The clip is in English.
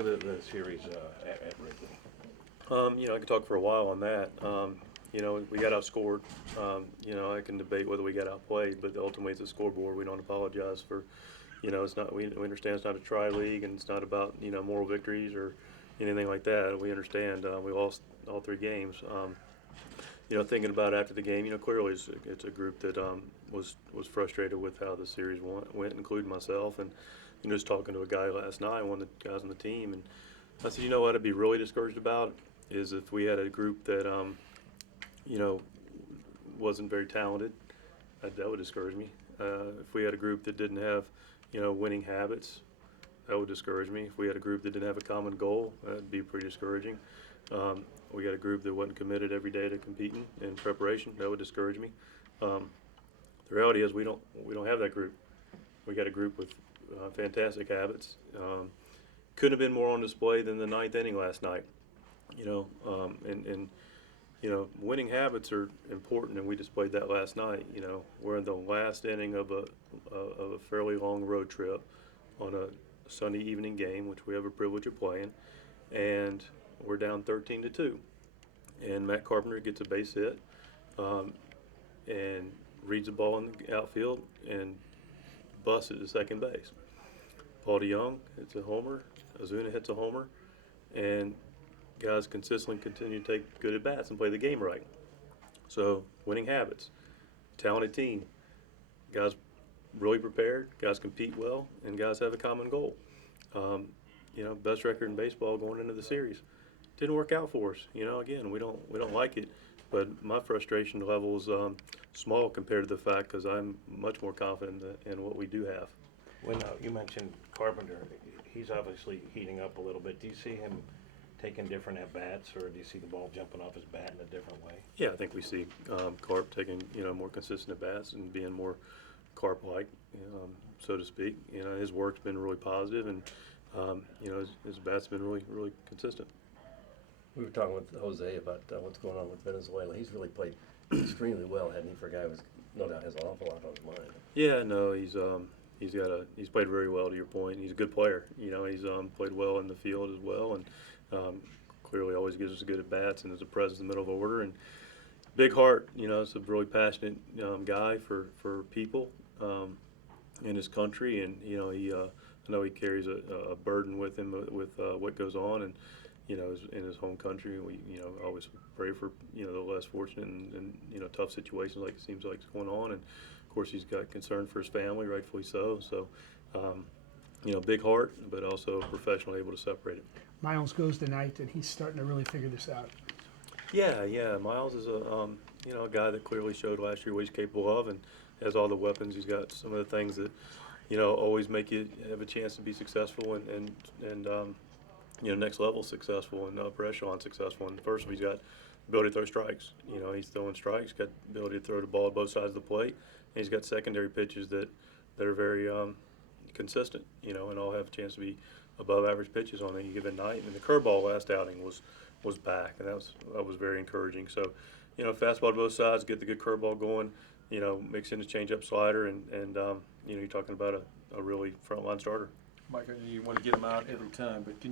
The series at Wrigley. I could talk for a while on that. We got outscored. I can debate whether we got outplayed, but ultimately it's a scoreboard. We don't apologize for, it's not. We understand it's not a tri league, and it's not about moral victories or anything like that. We understand we lost all 3 games. Thinking about after the game, clearly it's a group that was frustrated with how the series went, including myself, and just talking to a guy last night, one of the guys on the team, and I said, what I'd be really discouraged about is if we had a group that wasn't very talented. That would discourage me. If we had a group that didn't have winning habits, that would discourage me. If we had a group that didn't have a common goal, that'd be pretty discouraging. We got a group that wasn't committed every day to competing in preparation. That would discourage me. The reality is we don't have that group. We got a group with fantastic habits. Couldn't have been more on display than the 9th inning last night. Winning habits are important, and we displayed that last night. We're in the last inning of a fairly long road trip on a Sunday evening game, which we have a privilege of playing, and we're down 13-2. And Matt Carpenter gets a base hit and reads the ball in the outfield and busts it to second base. Paul DeYoung hits a homer. Ozuna hits a homer, and guys consistently continue to take good at-bats and play the game right. So, winning habits, talented team, guys really prepared, guys compete well, and guys have a common goal. Best record in baseball going into the series. Didn't work out for us. Again, we don't like it, but my frustration level is small compared to the fact because I'm much more confident in what we do have. When you mentioned Carpenter, he's obviously heating up a little bit. Do you see him taking different at-bats, or do you see the ball jumping off his bat in a different way? Yeah, I think we see Carp taking more consistent at-bats and being more Carp-like, so to speak. His work's been really positive, and his bat's been really consistent. We were talking with Jose about what's going on with Venezuela. He's really played extremely well, hadn't he, for a guy who's no doubt has an awful lot on his mind. Yeah, no, he's played very well, to your point. He's a good player. He's played well in the field as well, and clearly always gives us good at bats and is a presence in the middle of the order. And big heart. It's a really passionate guy for people in his country, and I know he carries a burden with him with what goes on, and in his home country. We always pray for the less fortunate and tough situations like it seems like it's going on, and of course he's got concern for his family, rightfully so. So big heart, but also professionally able to separate it. Miles goes tonight, and he's starting to really figure this out. Yeah. Miles is a guy that clearly showed last year what he's capable of, and has all the weapons. He's got some of the things that always make you have a chance to be successful and next level successful and upper echelon successful. And first, he's got ability to throw strikes. He's throwing strikes. Got the ability to throw the ball at both sides of the plate. And he's got secondary pitches that are very consistent. And all have a chance to be above average pitches on any given night. And the curveball last outing was back, and that was very encouraging. So, fastball to both sides, get the good curveball going. Mix in the changeup slider, and you're talking about a really frontline starter. Mike, you want to get him out every time, but can